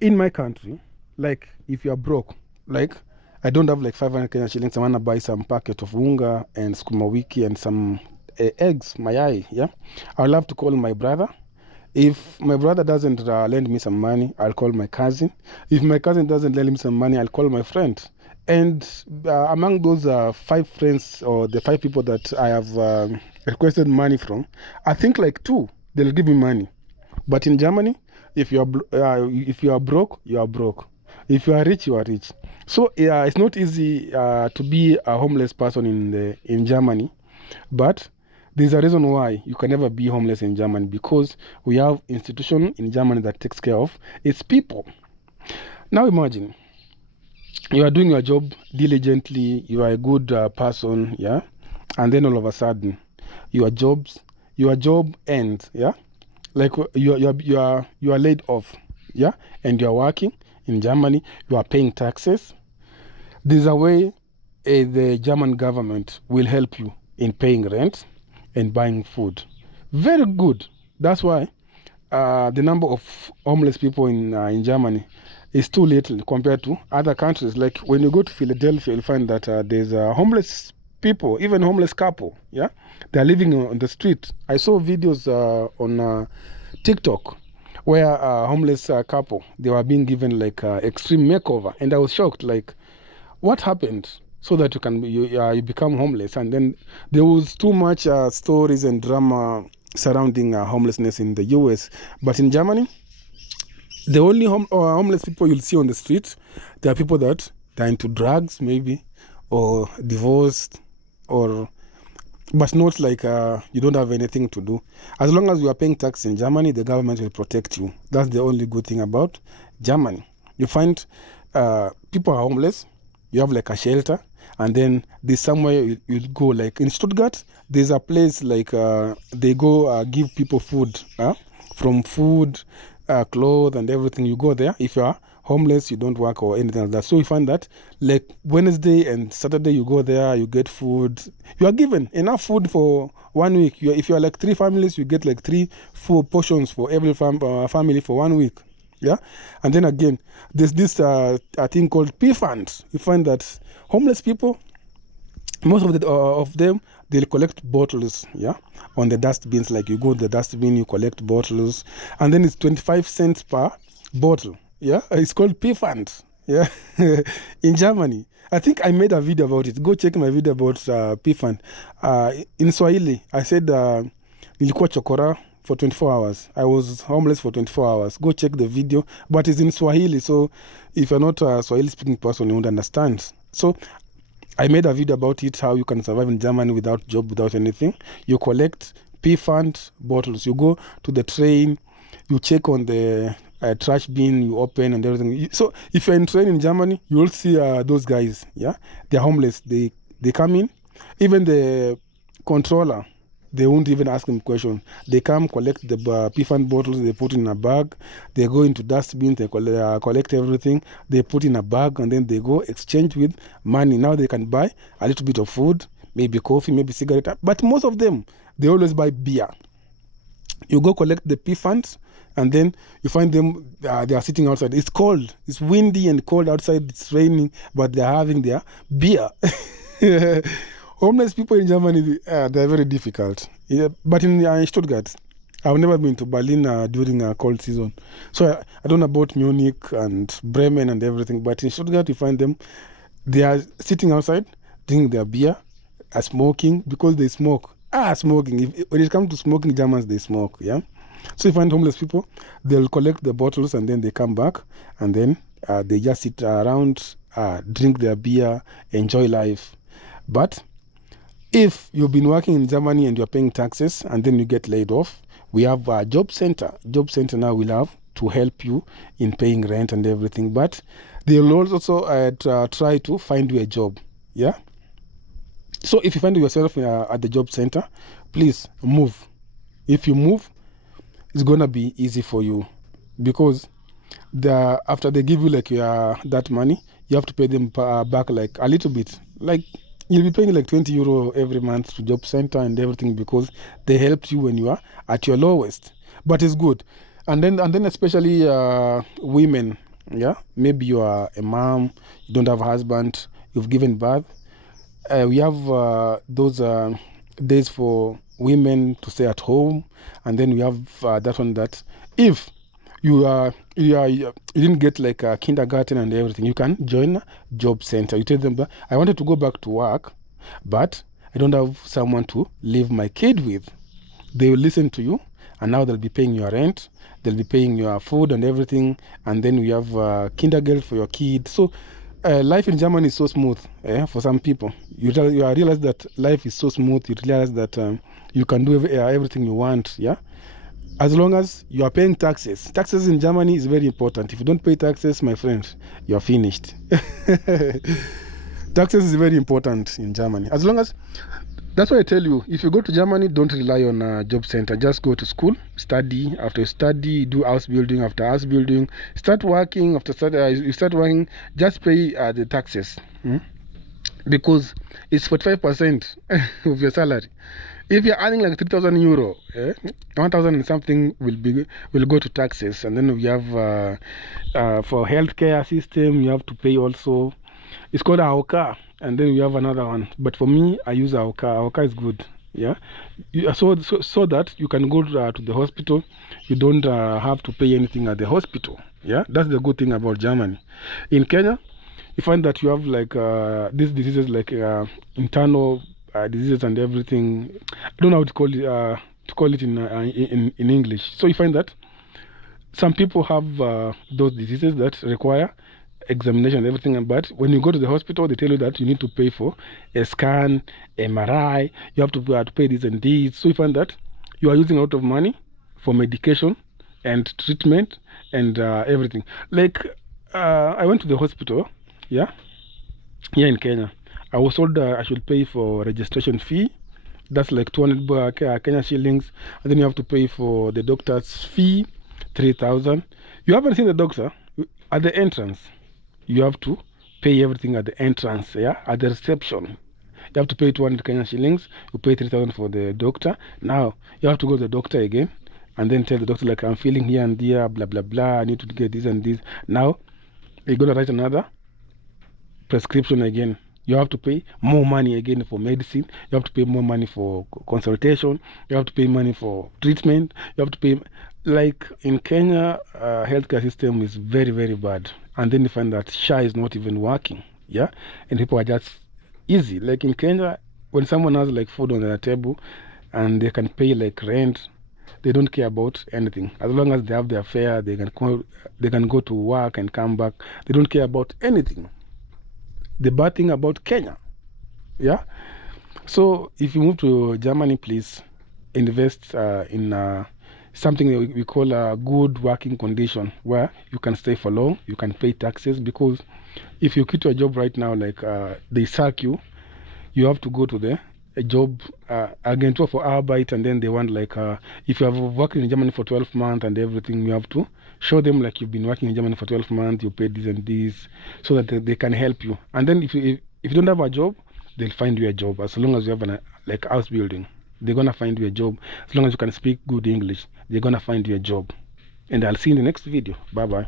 in my country, like if you are broke, like I don't have like 500 Kenya shillings, I want to buy some packet of unga and sukuma wiki and some eggs, mayai, yeah? I'll have to call my brother. If my brother doesn't lend me some money, I'll call my cousin. If my cousin doesn't lend me some money, I'll call my friend. And among those 5 friends or the 5 people that I have requested money from, I think like 2, they'll give me money. But in Germany, if you are broke, you are broke. If you are rich, you are rich. So it's not easy to be a homeless person in Germany, but there's a reason why you can never be homeless in Germany, because we have institution in Germany that takes care of its people. Now imagine you are doing your job diligently, you are a good person, yeah, and then all of a sudden your job ends, yeah, like you are laid off, yeah, and you are working in Germany, you are paying taxes. There's a way the German government will help you in paying rent and buying food. Very good. That's why the number of homeless people in Germany is too little compared to other countries. Like when you go to Philadelphia, you'll find that there's homeless people, even homeless couple. Yeah, they're living on the street. I saw videos on TikTok where a homeless couple, they were being given like extreme makeover, and I was shocked. Like, what happened so that you become homeless? And then there was too much stories and drama surrounding homelessness in the US, but in Germany, the only homeless people you'll see on the street, there are people that are into drugs maybe, or divorced, or but not like you don't have anything to do. As long as you are paying tax in Germany, the government will protect you. That's the only good thing about Germany. You find people are homeless, you have like a shelter, and then there's somewhere you go. Like in Stuttgart, there's a place like they go give people food, from food, clothes and everything. You go there. If you are homeless, you don't work or anything like that. So you find that like Wednesday and Saturday you go there, you get food. You are given enough food for 1 week. If you are like 3 families, you get like 4 portions for every family for 1 week. Yeah, and then again, there's this thing called P fund. You find that homeless people, most of them, they'll collect bottles, yeah, on the dustbins. Like you go to the dustbin, you collect bottles, and then it's 25 cents per bottle. Yeah, it's called P fund. Yeah, in Germany. I think I made a video about it. Go check my video about P fund. In Swahili, I said nilikuwa chokora for 24 hours. I was homeless for 24 hours. Go check the video. But it's in Swahili, so if you're not a Swahili speaking person, you won't understand. So I made a video about it, how you can survive in Germany without job, without anything. You collect P fund bottles. You go to the train, you check on the trash bin, you open and everything. So if you're in train in Germany, you will see those guys, yeah? They're homeless. They come in. Even the controller, they won't even ask them questions. They come, collect the P-Fund bottles, they put in a bag. They go into dustbin, they collect everything. They put in a bag, and then they go exchange with money. Now they can buy a little bit of food, maybe coffee, maybe cigarette. But most of them, they always buy beer. You go collect the P-Funds, and then you find them, they are sitting outside. It's cold. It's windy and cold outside. It's raining, but they're having their beer. Homeless people in Germany, they're very difficult. Yeah, but in Stuttgart, I've never been to Berlin during a cold season. So I don't know about Munich and Bremen and everything. But in Stuttgart, you find them, they are sitting outside, drinking their beer, smoking, because they smoke. Smoking. When it comes to smoking, Germans, they smoke, yeah? So you find homeless people, they'll collect the bottles, and then they come back, and then they just sit around, drink their beer, enjoy life. But if you've been working in Germany and you're paying taxes and then you get laid off, we have a job center. Job center now will have to help you in paying rent and everything. But they'll also try to find you a job. Yeah. So if you find yourself at the job center, please move. If you move, it's gonna be easy for you, because after they give you like that money, you have to pay them back like a little bit. Like you'll be paying like 20 euro every month to job center and everything, because they helped you when you are at your lowest. But it's good. And then especially women Yeah, maybe you are a mom, you don't have a husband, you've given birth. We have those days for women to stay at home, and then we have that one that if you didn't get like a kindergarten and everything, you can join a job center. You tell them that I wanted to go back to work, but I don't have someone to leave my kid with. They will listen to you, and now they'll be paying your rent, they'll be paying your food and everything, and then we have kindergarten for your kid. So life in Germany is so smooth for some people. You realize that life is so smooth. You realize that you can do everything you want. Yeah, as long as you are paying taxes. Taxes in Germany is very important. If you don't pay taxes, my friend, you are finished. Taxes is very important in Germany. As long as that's why I tell you, if you go to Germany, don't rely on a job center. Just go to school, study. After study, do house building. After house building, start working. After you start working, just pay the taxes. Because it's 45% of your salary. If you're earning like 3,000 euro, 1,000 and something will go to taxes. And then we have for healthcare system, you have to pay also. It's called AOK, and then we have another one. But for me, I use AOK. AOK is good. Yeah, so that you can go to the hospital. You don't have to pay anything at the hospital. Yeah, that's the good thing about Germany. In Kenya, you find that you have like these diseases like internal diseases and everything. I don't know how to call it in English. So you find that some people have those diseases that require examination and everything, but when you go to the hospital, they tell you that you need to pay for a scan, MRI, you have to pay this and this. So you find that you are using a lot of money for medication and treatment and everything. Like I went to the hospital, yeah, here in Kenya. I was told I should pay for registration fee. That's like 200 Kenya shillings, and then you have to pay for the doctor's fee, 3,000. You haven't seen the doctor at the entrance. You have to pay everything at the entrance, yeah, at the reception. You have to pay 200 Kenyan shillings. You pay 3,000 for the doctor. Now you have to go to the doctor again, and then tell the doctor like I'm feeling here and there, blah blah blah. I need to get this and this. Now you're gonna write another prescription again. You have to pay more money again for medicine. You have to pay more money for consultation. You have to pay money for treatment. You have to pay, like in Kenya, healthcare system is very, very bad. And then you find that SHA is not even working. Yeah. And people are just easy. Like in Kenya, when someone has like food on their table and they can pay like rent, they don't care about anything. As long as they have their fare, they can go to work and come back. They don't care about anything. The bad thing about Kenya, yeah. So if you move to Germany, please invest in something that we call a good working condition, where you can stay for long, you can pay taxes. Because if you quit your job right now, like they sack you, you have to go to a job agentur for Arbeit, and then they want like if you have worked in Germany for 12 months and everything, you have to show them like you've been working in Germany for 12 months, you paid this and this, so that they can help you. And then if you don't have a job, they'll find you a job. As long as you have like house building, they're gonna find you a job. As long as you can speak good English, they're gonna find you a job. And I'll see you in the next video. Bye bye.